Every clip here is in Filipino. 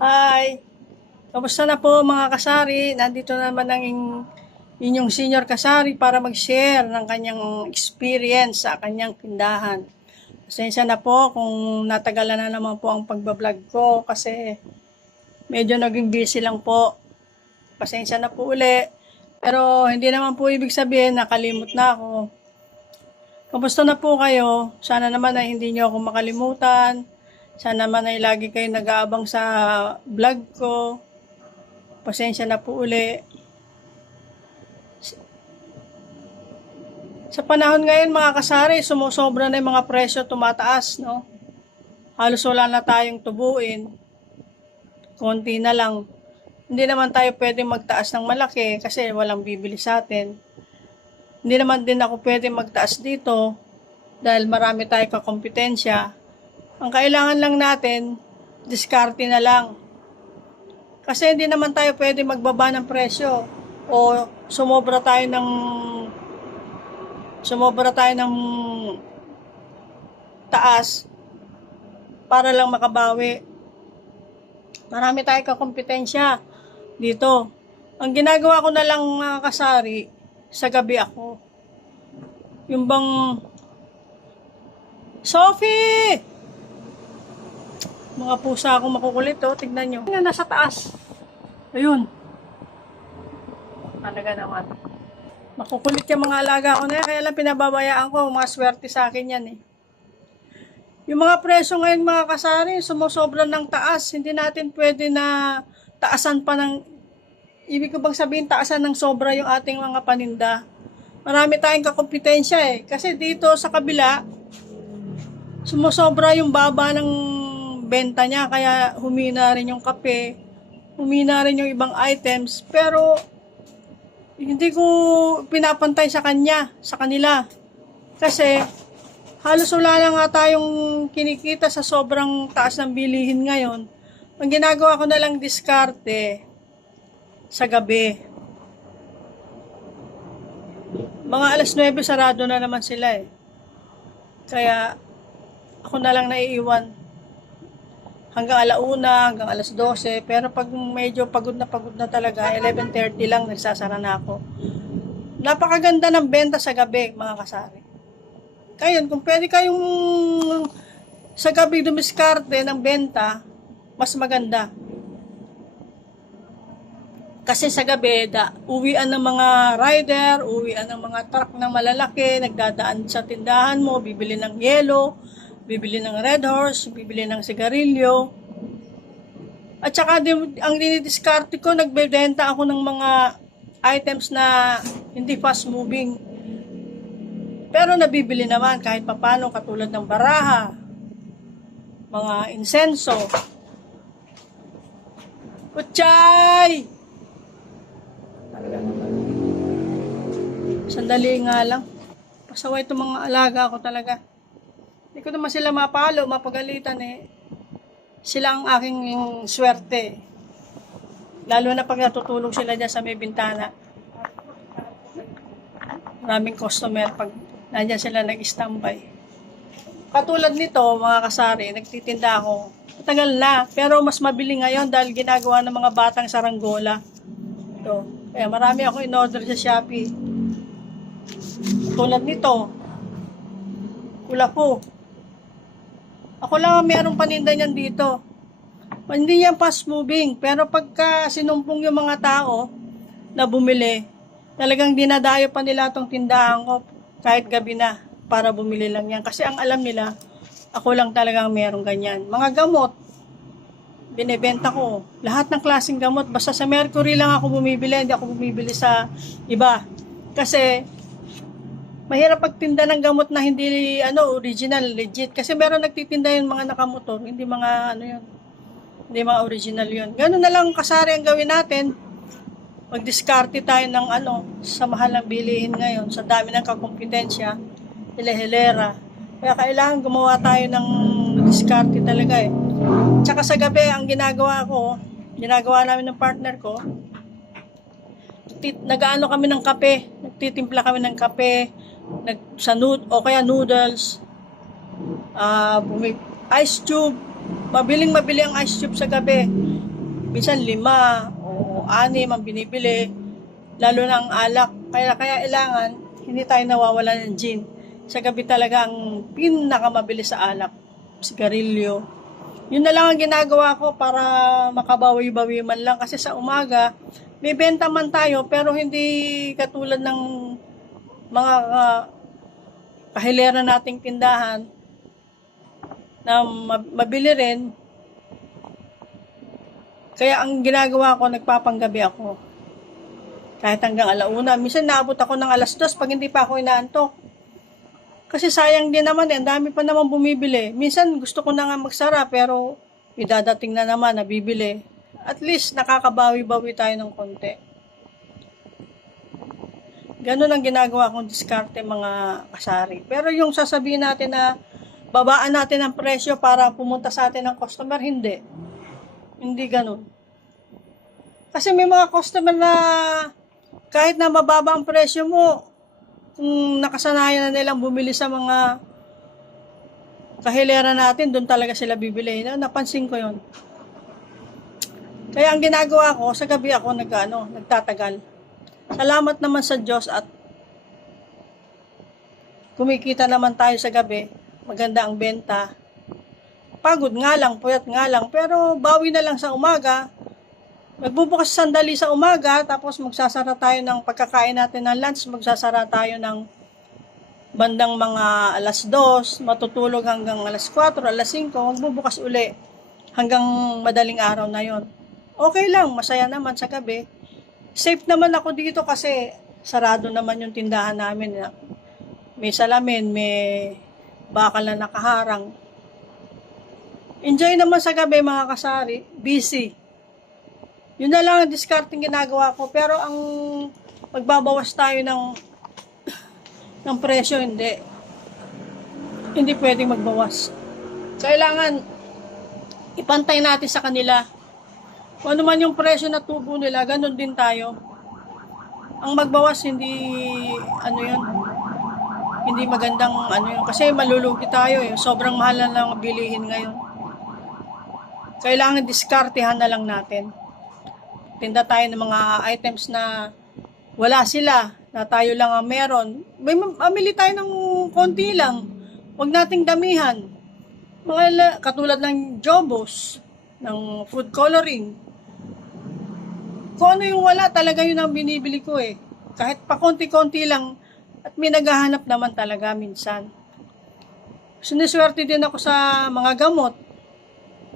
Hi! Kamusta na po mga kasari? Nandito naman ang inyong senior kasari para mag-share ng kanyang experience sa kanyang tindahan. Pasensya na po kung natagalan na naman po ang pagbablog ko kasi medyo naging busy lang po. Pasensya na po uli. Pero hindi naman po ibig sabihin nakalimot na ako. Kamusta na po kayo? Sana naman ay hindi nyo ako makalimutan. Sana naman ay lagi kayo nag-aabang sa vlog ko. Pasensya na po uli. Sa panahon ngayon mga kasari, sumusobra na yung mga presyo, tumataas, no? Halos wala na tayong tubuin. Konti na lang. Hindi naman tayo pwede magtaas ng malaki kasi walang bibili sa atin. Hindi naman din ako pwede magtaas dito dahil marami tayong kakompetensya. Ang kailangan lang natin, diskarte na lang. Kasi hindi naman tayo pwede magbaba ng presyo o sumobra tayo ng taas para lang makabawi. Marami tayong kakompetensya dito. Ang ginagawa ko na lang mga kasari, sa gabi ako. Yung bang, Sophie! Mga pusa akong makukulit, oh. Tignan nyo. Nga nasa taas. Ayun. Talaga naman. Makukulit yung mga alaga ko na yan. Kaya lang pinababayaan ko. Mga swerte sa akin yan, eh. Yung mga presyo ngayon, mga kasari, sumusobra ng taas. Hindi natin pwede na taasan pa ng... Ibig ko bang sabihin, taasan ng sobra yung ating mga paninda. Marami tayong kakompetensya, eh. Kasi dito sa kabila, sumusobra yung baba ng benta niya, kaya humina rin yung kape, humina rin yung ibang items, pero hindi ko pinapantay sa kanila. Kasi halos wala na nga tayong kinikita sa sobrang taas ng bilihin ngayon. Ang ginagawa ko na lang diskarte sa gabi. Mga alas 9 sarado na naman sila, eh. Kaya ako na lang naiiwan hanggang alauna, hanggang alas 12. Pero pag medyo pagod na talaga, 11:30 lang, nagsasara na ako. Napakaganda ng benta sa gabi, mga kasari. Kaya kung pwede kayong sa gabi dumiskarte ng benta, mas maganda. Kasi sa gabi, uwian ng mga rider, uwian ng mga truck na malalaki, nagdadaan sa tindahan mo, bibili ng yelo, bibili ng Red Horse, bibili ng sigarilyo. At saka ang dinidiskarte ko, nagbebenta ako ng mga items na hindi fast moving. Pero nabibili naman kahit papano, katulad ng baraha, mga insenso. Kutsay! Sandali nga lang. Pasaway itong mga alaga ko talaga. Hindi ko naman sila mapalo, mapagalitan, eh. Sila ang aking swerte. Lalo na pag natutulog sila dyan sa may bintana. Maraming customer pag nandyan sila nag-standby. Katulad nito, mga kasari, nagtitinda ako. Matagal na, pero mas mabili ngayon dahil ginagawa ng mga batang saranggola. Ito. Kaya marami ako in-order sa Shopee. Katulad nito, kulapo. Ako lang mayroong paninda niyan dito. Hindi yan fast moving. Pero pagka sinumpong yung mga tao na bumili, talagang dinadayo pa nila itong tindahan ko kahit gabi na para bumili lang yan. Kasi ang alam nila, ako lang talagang mayroong ganyan. Mga gamot, binibenta ko. Lahat ng klaseng gamot. Basta sa Mercury lang ako bumibili. Hindi ako bumibili sa iba. Kasi mahirap pagtinda ng gamot na hindi original, legit. Kasi meron nagtitinda yung mga nakamotor, hindi mga hindi mga original yun. Ganun na lang kasari ang gawin natin. Magdiskarte tayo ng sa mahal ng bilihin ngayon, sa dami ng kakompetensya, hilera. Kaya kailangan gumawa tayo ng diskarte talaga, eh. Tsaka sa gabi, ang ginagawa namin ng partner ko, nag-aano kami ng kape, nagtitimpla kami ng kape, o kaya noodles, ice tube, mabili ang ice tube sa gabi. Minsan 5 o 6 ang binibili, lalo na ang alak. Kaya kailangan, hindi tayo nawawala ng gin. Sa gabi talaga ang pinakamabilis sa alak, sigarilyo. Yun na lang ang ginagawa ko para makabawi-bawi man lang. Kasi sa umaga, may benta man tayo, pero hindi katulad ng mga kahilera nating tindahan na mabili rin. Kaya ang ginagawa ko, nagpapanggabi ako. Kahit hanggang 1:00. Minsan naabot ako ng 2:00 pag hindi pa ako inaantok. Kasi sayang din naman ang dami pa naman bumibili. Minsan gusto ko na nga magsara pero idadating na naman na bibili. At least nakakabawi-bawi tayo ng konti. Ganun ang ginagawa kong diskarte mga kasari. Pero yung sasabihin natin na babaan natin ang presyo para pumunta sa atin ng customer, hindi. Hindi ganun. Kasi may mga customer na kahit na mababa ang presyo mo, kung nakasanayan na nilang bumili sa mga kahilera natin, doon talaga sila bibili. Napansin ko yon. Kaya ang ginagawa ko, sa gabi ako nagtatagal. Salamat naman sa Diyos at kumikita naman tayo sa gabi. Maganda ang benta. Pagod nga lang, puyat nga lang, pero bawi na lang sa umaga. Magbubukas sandali sa umaga, tapos magsasara tayo ng pagkakain natin ng lunch, magsasara tayo ng bandang mga 2:00, matutulog hanggang 4:00, 5:00, magbubukas uli hanggang madaling araw na yon. Okay lang, masaya naman sa gabi. Safe naman ako dito kasi sarado naman yung tindahan namin. May salamin, may bakal na nakaharang. Enjoy naman sa gabi mga kasari, busy. Yun na lang ang discarding ginagawa ko. Pero ang magbabawas tayo ng presyo, hindi. Hindi pwedeng magbawas. Kailangan ipantay natin sa kanila. Kung ano man yung presyo na tubo nila, ganun din tayo. Ang magbawas, hindi, hindi magandang, kasi malulugi tayo eh. Sobrang mahal na lang bilihin ngayon. Kailangan diskartehan na lang natin. Tinda tayo ng mga items na wala sila, na tayo lang ang meron. Amili tayo ng konti lang. Huwag nating damihan. Katulad ng jobos, ng food coloring. Kung ano yung wala, talaga yun ang binibili ko eh. Kahit pa konti-konti lang, at may naghahanap naman talaga minsan. Siniswerte din ako sa mga gamot.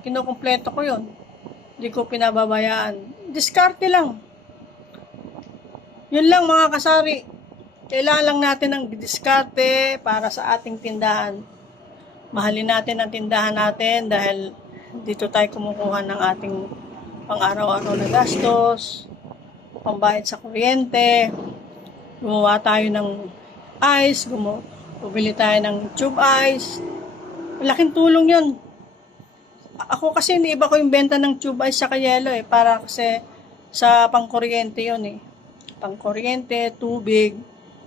Kinukumpleto ko yun. Hindi ko pinababayaan. Diskarte lang. Yun lang mga kasari. Kailangan lang natin ng diskarte para sa ating tindahan. Mahalin natin ang tindahan natin dahil dito tayo kumukuha ng ating pang-araw-araw na gastos, pambayad sa kuryente, gumawa tayo ng ice, bumili tayo ng tube ice. Malaking tulong yun. Ako kasi iniiba ko yung benta ng tube ice sa yelo eh, para kasi sa pangkuryente yun eh. Pangkuryente, tubig.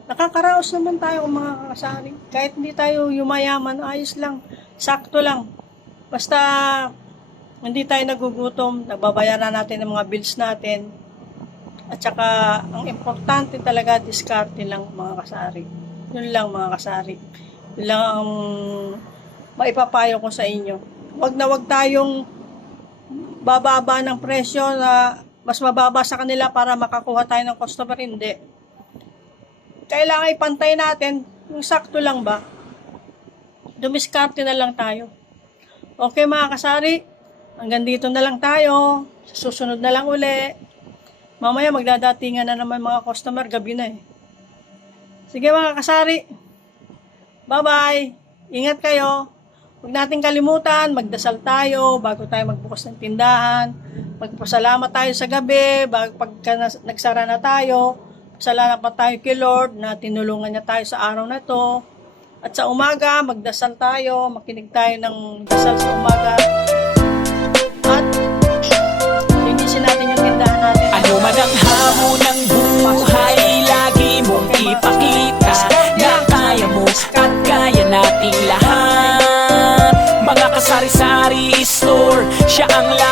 Nakakaraos naman tayo kung mga kakasari. Kahit hindi tayo yumayaman, ayos lang. Sakto lang. Basta hindi tayo nagugutom, nababayaran natin ang mga bills natin. At saka, ang importante talaga, diskarte lang mga kasari. Yun lang mga kasari. Yun lang ang maipapayo ko sa inyo. Wag na wag tayong bababa ng presyo na mas mababa sa kanila para makakuha tayo ng customer. Hindi. Kailangan ipantay natin yung sakto lang ba. Dumiskarte na lang tayo. Okay mga kasari, hanggang dito na lang tayo. Susunod na lang uli. Mamaya magdadatingan na naman mga customer, gabi na eh. Sige mga kasari. Bye-bye. Ingat kayo. Huwag natin kalimutan, magdasal tayo bago tayo magbukas ng tindahan. Magpasalamat tayo sa gabi, pagka nagsara na tayo. Salamat pa tayo kay Lord na tinulungan niya tayo sa araw na to. At sa umaga, magdasal tayo, makinig tayo ng dasal sa umaga. At linisin natin yung tindahan natin. Ano man ang hamon ng buhay, lagi mong ipakita na kaya mo at kaya nating lahat. Mga kasari-sari store, siya ang lahat.